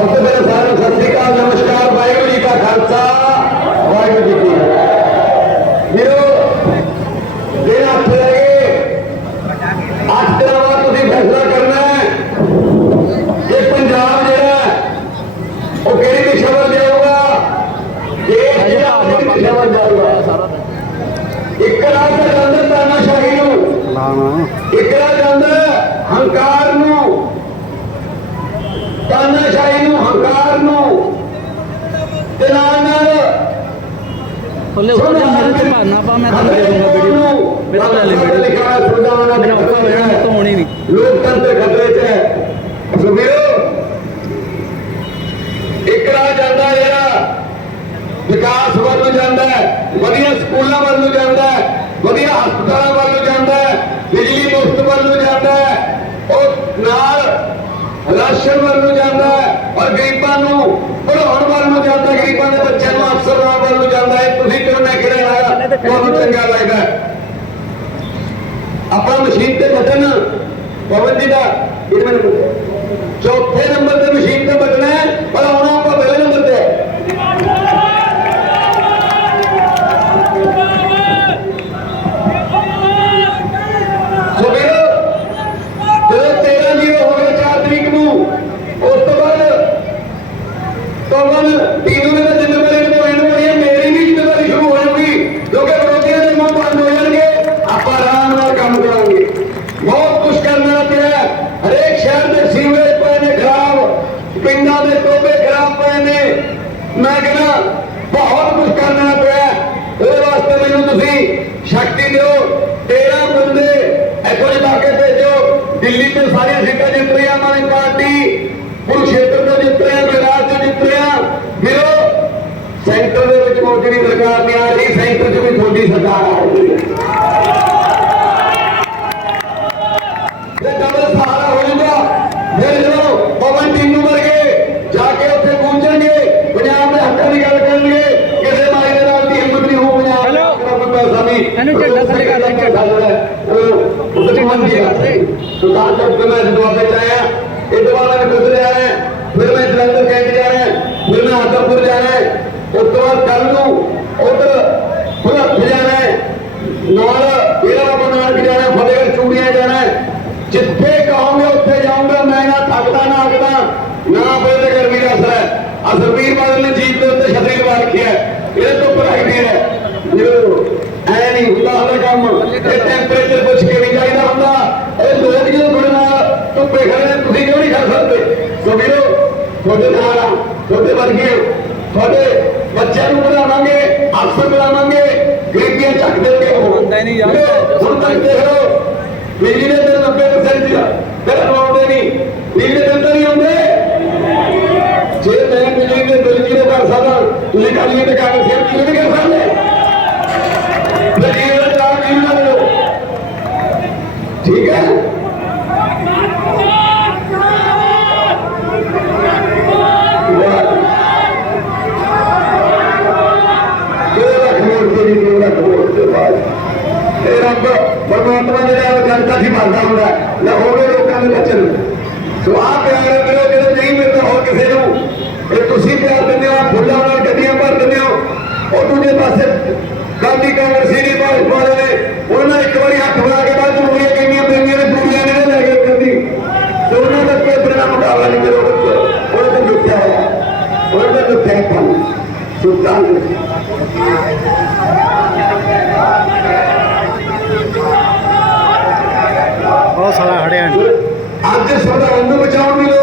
ਸਭ ਤੋਂ ਪਹਿਲਾਂ ਸਾਰਿਆਂ ਨੂੰ ਸਤਿ ਸ੍ਰੀ ਅਕਾਲ ਨਮਸਕਾਰ ਵਾਹਿਗੁਰੂ ਜੀ ਕਾ ਖਾਲਸਾ ਵਾਹਿਗੁਰੂ ਜੀ ਕੀ ਫਤਿਹ। ਵੀਰੋ ਦਿਨ ਅੱਠ ਰਹਿ ਗਏ। ਦਿਨਾਂ ਬਾਅਦ ਤੁਸੀਂ ਫੈਸਲਾ ਕਰਨਾ ਹੈ ਕਿ ਪੰਜਾਬ ਜਿਹੜਾ ਉਹ ਕਿਹੜੀ ਦਿਸ਼ਾ ਵੱਲ ਜਾਊਗਾ? ਇਹ ਜਿਹੜਾ ਆਪਣੀ ਦਿਸ਼ਾ ਵੱਲ ਜਾਊਗਾ? ਇੱਕ ਰਾਹ ਤੇ ਜਾਂਦਾ ਤਾਨਾਸ਼ਾਹੀ ਨੂੰ ਇੱਕ ਰਾਹ ਜਾਂਦਾ ਹੰਕਾਰ ਨੂੰ। ਤਾਨਾਸ਼ਾਹੀ ਨੂੰ ਹੰਕਾਰ ਨੂੰ ਤੇ ਨਾਲ ਨਾਲ ਥੱਲੇ ਉੱਤਰ ਜਾ ਮੇਰੇ ਤੇ ਭਾਰਨਾ ਪਾ ਮੈਂ ਤੁਹਾਨੂੰ ਦੇ ਦੂੰਗਾ ਵੀਡੀਓ। ਮੇਰੇ ਕੋਲ ਲੈ ਲੈ ਵੀਡੀਓ। ਲਿਖਿਆ ਤਾਂ ਹੋਣੀ ਨਹੀਂ। ਲੋਕਤੰਤਰ ਖਤਰੇ 'ਚ ਹੈ। ਸੁਬੀਰੋ ਇੱਕ ਰਾਹ ਜਾਂਦਾ ਜਿਹੜਾ ਵਿਕਾਸ ਵੱਲ ਨੂੰ ਜਾਂਦਾ ਹੈ ਵਧੀਆ ਸਕੂਲਾਂ ਵੱਲ ਨੂੰ ਜਾਂਦਾ ਹੈ ਵਧੀਆ ਹਸਪਤਾਲਾਂ ਵੱਲ ਨੂੰ ਜਾਂਦਾ ਹੈ ਬਿਜਲੀ ਮੁਫਤ ਵੱਲ ਨੂੰ ਜਾਂਦਾ ਹੈ ਉਹ ਨਾਲ ਰਾਸ਼ਨ ਵੱਲ ਨੂੰ ਜਾਂਦਾ ਹੈ ਔਰ ਗਰੀਬਾਂ ਨੂੰ ਪੜਾਉਣ ਵੱਲ ਨੂੰ ਜਾਂਦਾ ਹੈ ਗਰੀਬਾਂ ਦੇ ਬੱਚਿਆਂ ਨੂੰ ਅਫਸਰ ਬਣਾਉਣ ਵੱਲ ਨੂੰ ਜਾਂਦਾ ਹੈ ਤੁਸੀਂ ਕਿਉਂ ਨਾ ਕਿਹੜਾ ਤੁਹਾਨੂੰ ਚੰਗਾ ਲੱਗਦਾ ਹੈ ਆਪਣਾ ਮਸ਼ੀਨ ਤੇ ਬਟਨ ਪਵਨ ਜੀ ਦਾ ਇਹ ਮੈਨੂੰ। ਚੌਥੇ ਨੰਬਰ ਤੇ ਮਸ਼ੀਨ ਤੇ ਬਟਨ ਹੈ ਪਰ ਆਉਣਾ ਆਪਾਂ ਪਹਿਲੇ ਨੰਬਰ ਤੇ ਹੈ। ਸੋ ਵੀਰੋ ਜਦੋਂ 13 ਜੀਰੋ ਹੋ ਗਿਆ 4 ਤਰੀਕ ਨੂੰ ਉਸ ਤੋਂ ਬਾਅਦ ਕੌਮਨ ਟੀਨੂ ਨੇ ਤਾਂ ਜ਼ਿੰਮੇਵਾਰੀ ਨਿਭਾਉਣੀ ਨਿਭਾਉਣੀ ਹੈ ਮੇਰੀ ਵੀ ਜ਼ਿੰਮੇਵਾਰੀ ਸ਼ੁਰੂ ਹੋ ਜਾਊਗੀ ਕਿਉਂਕਿ ਵਿਰੋਧੀਆਂ ਦੇ ਮੂੰਹ ਬੰਦ ਹੋ ਜਾਣਗੇ ਆਪਾਂ ਆਰਾਮ ਨਾਲ ਕੰਮ ਕਰਾਂਗੇ ਬਹੁਤ ਕੁਝ ਕਰਨਾ ਪਿਆ ਹੈ। ਹਰੇਕ ਸ਼ਹਿਰ ਦੇ ਸੀਵਰੇਜ ਪਏ ਨੇ ਖਰਾਬ ਪਿੰਡਾਂ ਦੇ ਟੋਬੇ ਖਰਾਬ ਪਏ ਨੇ ਮੈਂ ਕਹਿੰਦਾ ਬਹੁਤ ਕੁਝ ਕਰਨਾ ਪਿਆ ਹੈ। ਉਹਦੇ ਵਾਸਤੇ ਮੈਨੂੰ ਤੁਸੀਂ ਸ਼ਕਤੀ ਦਿਓ 13 ਬੰਦੇ ਇੱਥੋਂ ਜਿਤਾ ਕੇ ਭੇਜੋ ਸਾਰੀਆਂ ਸੀਟਾਂ ਜਿੱਤ ਰਹੀਆਂ ਆਦਮੀ ਪਾਰਟੀ ਕੁਰੂਕਸ਼ੇਤਰ ਤੋਂ ਜਿੱਤ ਰਹੇ ਗੁਜਰਾਤ ਤੋਂ ਜਿੱਤ ਰਹੇ ਹਾਂ। ਵੀਰੋ ਸੈਂਟਰ ਦੇ ਵਿੱਚ ਮੋਦੀ ਦੀ ਸਰਕਾਰ ਨਹੀਂ ਆ ਰਹੀ, ਸੈਂਟਰ 'ਚ ਵੀ ਤੁਹਾਡੀ ਸਰਕਾਰ ਆ ਰਹੀ ਹੈ ਜੇ ਡਬਲ ਸਹਾਰਾ ਹੋ ਜਾਊਗਾ ਫਿਰ ਜਦੋਂ ਪਵਨ ਟੀਨੂ ਵਰਗੇ ਜਾ ਕੇ ਉੱਥੇ ਪਹੁੰਚਣਗੇ ਪੰਜਾਬ ਦੇ ਹੱਕਾਂ ਦੀ ਗੱਲ ਕਰਨਗੇ ਕਿਸੇ ਮਾਈ ਦੇ ਨਾਲ ਦੀ ਹਿੰਮਤ ਨਹੀਂ ਹੋ ਪੰਜਾਬ ਦਾ ਕੋਈ ਪੈਸਾ ਨਹੀਂ ਇਹਨੂੰ ਝੰਡਾ ਥੱਲੇ ਕਰ ਦੇ, ਝੰਡਾ। ਉਹ ਝੰਡਾ ਥੱਲੇ ਕਰ ਦੇ ਸੁਲਤਾਨ ਚੌਕ ਤੋਂ ਮੈਂ ਜਵਾਬੇ ਚ ਆਇਆ ਇਹ ਤੋਂ ਬਾਅਦ ਮੈਂ ਕੁਝ ਜਾ ਰਿਹਾ ਫਿਰ ਮੈਂ ਜਲੰਧਰ ਕੈਂਟ ਜਾ ਰਿਹਾ ਫਿਰ ਮੈਂ ਆਦਮਪੁਰ ਜਾ ਰਿਹਾ ਉਸ ਤੋਂ ਬਾਅਦ ਕੱਲ ਨੂੰ ਉਧਰ ਭੁਲੱਥ ਜਾਣਾ ਹੈ ਨਾਲ ਡੇਰਾ ਬਾਬਾ ਨਾਨਕ ਜਾਣਾ ਹੈ, ਫਤਿਹਗੜ੍ਹ ਚੂੜੀਆਂ ਜਾਣਾ ਹੈ। ਜਿੱਥੇ ਕਹੋਗੇ ਉੱਥੇ ਜਾਊਂਗਾ ਮੈਂ ਨਾ ਥੱਕਦਾ ਨਾ ਅੱਕਦਾ ਨਾ ਬੇਲੇ ਗਰਮੀ ਦਾ ਅਸਰ ਹੈ ਅਸਰਵੀਰ ਬਾਦਲ ਨੇ ਜੀਪ ਦੇ ਉੱਤੇ ਛਤਰੀ ਲਵਾ ਰੱਖੀ ਹੈ। ਇਹਦੇ ਤੋਂ ਪੜਾਈ ਦੇ ਹੈ। ਜੋ ਐ ਨਹੀਂ ਹੁੰਦਾ ਹੁੰਦਾ ਕੰਮ ਇਹ ਟੈਂਪਰੇਚਰ ਪੁੱਛ ਕੇ ਨਹੀਂ ਚਾਹੀਦਾ ਹੁੰਦਾ ਇਹ ਲੋਕ ਜਦੋਂ ਤੁਹਾਡੇ ਨਾਲ ਧੁੱਪੇ ਖੜੇ ਨੇ ਤੁਸੀਂ ਕਿਉਂ ਨਹੀਂ ਕਰ ਸਕਦੇ ਸੋ ਵੀਰੋ ਤੁਹਾਡੇ ਨਾਲ ਤੁਹਾਡੇ ਵਰਗੇ ਤੁਹਾਡੇ ਬੱਚਿਆਂ ਨੂੰ ਬਣਾਵਾਂਗੇ ਅਫਸਰ ਬਣਾਵਾਂਗੇ ਗਰੀਬੀਆਂ ਚੱਕ ਯਾਰ। ਵੀਰੋ, ਹੁਣ ਤੱਕ ਦੇਖ ਲਓ ਬਿਜਲੀ ਦੇ ਬਿੱਲ 90% ਦੀ ਫਿਰ ਆਉਂਦੇ ਨਹੀਂ ਬਿਜਲੀ ਦੇ ਬਿੱਲ ਤਾਂ ਨਹੀਂ ਆਉਂਦੇ ਜੇ ਮੈਂ ਬਿਜਲੀ ਦੇ ਬਿੱਲ ਕਿਹਨੇ ਕਰ ਸਕਦਾ ਤੁਸੀਂ ਕਾਲੀਏ ਤੇ ਕਾਗਜ਼ ਫਿਰ ਕਿਉਂ ਨਹੀਂ ਕਰ ਸਕਦੇ ਬਿਜਲੀ ਦਾ ਚਾਰ ਨਹੀਂ ਨਾ ਦਿਓ ਠੀਕ ਹੈ ਵਾਹ। ਪਰਮਾਤਮਾ ਜਿਹੜਾ ਉਹ ਹੁੰਦਾ ਹੈ। ਨਾ ਹੋਵੇ ਲੋਕਾਂ ਦੇ ਬਚਨ ਸੋ ਆ ਪਿਆਰ ਕਰੋ ਜਦੋਂ ਨਹੀਂ ਮਿਲਦਾ ਹੋਰ ਕਿਸੇ ਨੂੰ ਇਹ ਤੁਸੀਂ ਪਿਆਰ ਦਿੰਦੇ ਹੋ ਫੁੱਲਾਂ ਨਾਲ ਗੱਡੀਆਂ ਭਰ ਦਿੰਦੇ ਹੋ, ਉਹ ਦੂਜੇ ਪਾਸੇ ਗਾਂਧੀ ਕਾਂਗਰਸੀ ਦੀ ਭਾਜਪਾ ਵਾਲੇ ਨੇ ਉਹਨਾਂ ਇੱਕ ਵਾਰੀ ਹੱਥ ਬਣਾ ਕੇ ਬਾਅਦ ਚੂੜੀਆਂ ਕਿੰਨੀਆਂ ਪੈਂਦੀਆਂ ਨੇ ਪੂਰੀਆਂ ਨੇ ਲੈ ਕੇ ਕਰਦੀ ਤੇ ਉਹਨਾਂ ਦਾ ਕੋਈ ਬੜਾ ਮੁਕਾਬਲਾ ਨਹੀਂ ਕਰੋ ਉਹ ਤਾਂ ਜੁੱਤਿਆ ਹੋਇਆ ਉਹ ਤਾਂ ਜੁੱਤਿਆ ਕੰਮ ਸੁਲਤਾਨ ਬਹੁਤ ਸਾਲਾ ਖੜਿਆ ਅੱਜ ਸੰਵਿਧਾਨ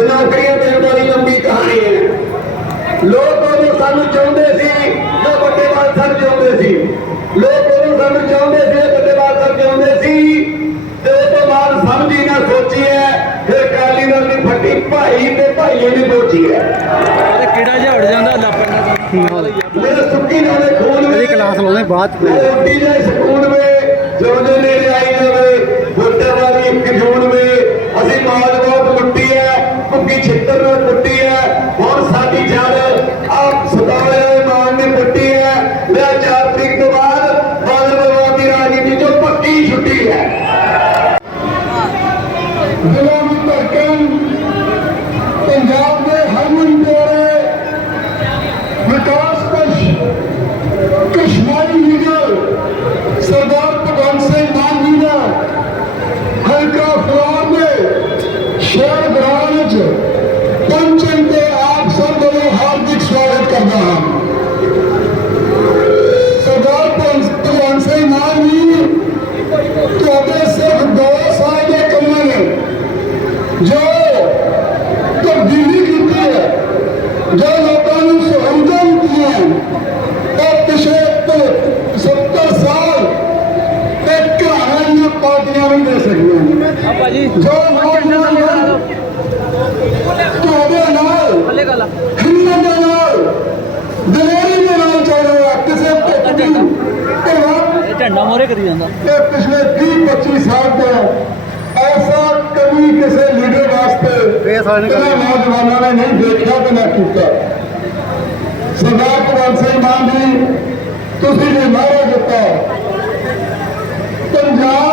ਤੇ ਨੌਕਰੀਆਂ ਦੇਣ ਵਾਲੀ ਲੰਬੀ ਕਹਾਣੀ ਹੈ। ਲੋਕ ਉਦੋਂ ਸਾਨੂੰ ਚਾਹੁੰਦੇ ਸੀ ਜੋ ਵੱਡੇ ਬਾਲ ਸਾਹਿਬ ਚਾਹੁੰਦੇ ਸੀ। ਲੋਕ ਉਦੋਂ ਸਾਨੂੰ ਚਾਹੁੰਦੇ ਸੀ ਜੋ ਵੱਡੇ ਬਾਲ ਸਾਹਿਬ ਚਾਹੁੰਦੇ ਸੀ। ਤੇ ਉਸ ਤੋਂ ਬਾਅਦ ਸਮਝੀ ਨਾ ਸੋਚੀ ਹੈ ਫਿਰ ਕਾਲੀ ਦਲ ਦੀ ਫੱਟੀ ਭਾਈ ਤੇ ਭਾਈਏ ਨੇ ਪੋਚੀ ਹੈ। ਜਿਹਾ ਉੜ ਜਾਂਦਾ ਦਾ ਮੇਰੇ ਸੁੱਕੀ ਨਾਲੇ ਖੂਨ ਇਹਦੀ ਕਲਾਸ ਲਾਉਂਦੇ ਬਾਅਦ ਚ ਰੋਟੀ ਜਾਏ ਸਕੂਨ ਵੇ ਜੋ ਜੋ ਨੇੜੇ ਆਈ ਜਾਵੇ ਵੋਟਾਂ ਵਾਲੀ ਇੱਕ ਜੂਨ ਵੇ ਅਸੀਂ ਮੌਜ ਬਹੁਤ ਲੁੱਟੀ ਹੈ ਭੁੱਕੀ ਛਿੱਤਰ ਨਾਲ ਕੁੱਟੀ ਹੈ ਹੁਣ ਸਾਡੀ ਜੜ ਆਪ ਸਤਾਲੇ ਮਾਨ ਨੇ ਪੁੱਟੀ ਹੈ। ਮੇਰਾ ਚਾਰ ਤਰੀਕ ਤੋਂ ਬਾਅਦ ਬਾਦਲ ਪਰਿਵਾਰ ਦੀ ਰਾਜਨੀਤੀ ਜੋ ਪੱਕੀ ਛੁੱਟੀ ਹੈ। ਜ਼ਿਲ੍ਹਾ ਮੁਤਰਕਮ ਪੰਜਾਬ ਦੇ ਹਰਮਨ ਪਿਆਰੇ ਵਿਕਾਸ ਪਸ਼ ਕਸ਼ਮਾਰੀ ਲੀਡਰ ਸਰਦਾਰ ਭਗਵੰਤ ਸਿੰਘ ਮਾਨ ਜੀ ਦਾ ਹਲਕਾ ਫਰਾਰ ਦੇ ਜੋ ਤਬਦੀਲੀ ਕੀਤੀ ਹੈ। ਜੋ ਲੋਕਾਂ ਨੂੰ ਸਹੂਲਤਾਂ ਦਿੱਤੀਆਂ ਉਹ ਪਿਛਲੇ 70 ਸਾਲ ਤੇ ਘਰਾਂ ਦੀਆਂ ਪਾਰਟੀਆਂ ਨਹੀਂ ਦੇ ਸਕਦੀਆਂ ਆ ਭਾਜੀ ਜੋ ਨੌਜਵਾਨ ਤੁਹਾਡੇ ਨਾਲ ਹਿੰਮਤ ਦੇ ਨਾਲ ਦਲੇਰੀ ਦੇ ਨਾਲ ਚੱਲ ਰਿਹਾ ਕਿਸੇ ਇਹ ਝੰਡਾ। ਮੋਰੇ ਕਰੀ ਜਾਂਦਾ। ਕਿ ਪਿਛਲੇ 20 25 ਸਾਲ ਤੋਂ ਐਸਾ ਕਦੀ ਕਿਸੇ ਲੀਡਰ ਵਾਸਤੇ ਇਹਨਾਂ ਨੌਜਵਾਨਾਂ ਨੇ ਨਹੀਂ ਦੇਖਿਆ ਤੇ ਨਾ ਕੀਤਾ। ਸਰਦਾਰ ਭਗਵੰਤ ਸਿੰਘ ਮਾਨ ਜੀ ਤੁਸੀਂ ਨੇ ਨਾਰਾ ਦਿੱਤਾ। ਪੰਜਾਬ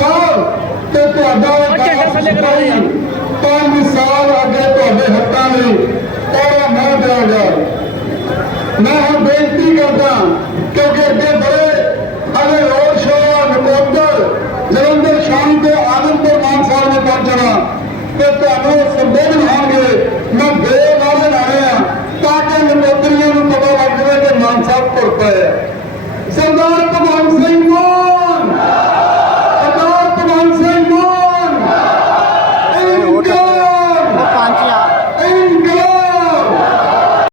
هٿا نه پينتي ڪري هاڻي روڊ شو آهي نلنڌر شام جو آنند مان صاحب ਨੇ ਪਹੁੰਚਣਾ ਤੇ ਤੁਹਾਨੂੰ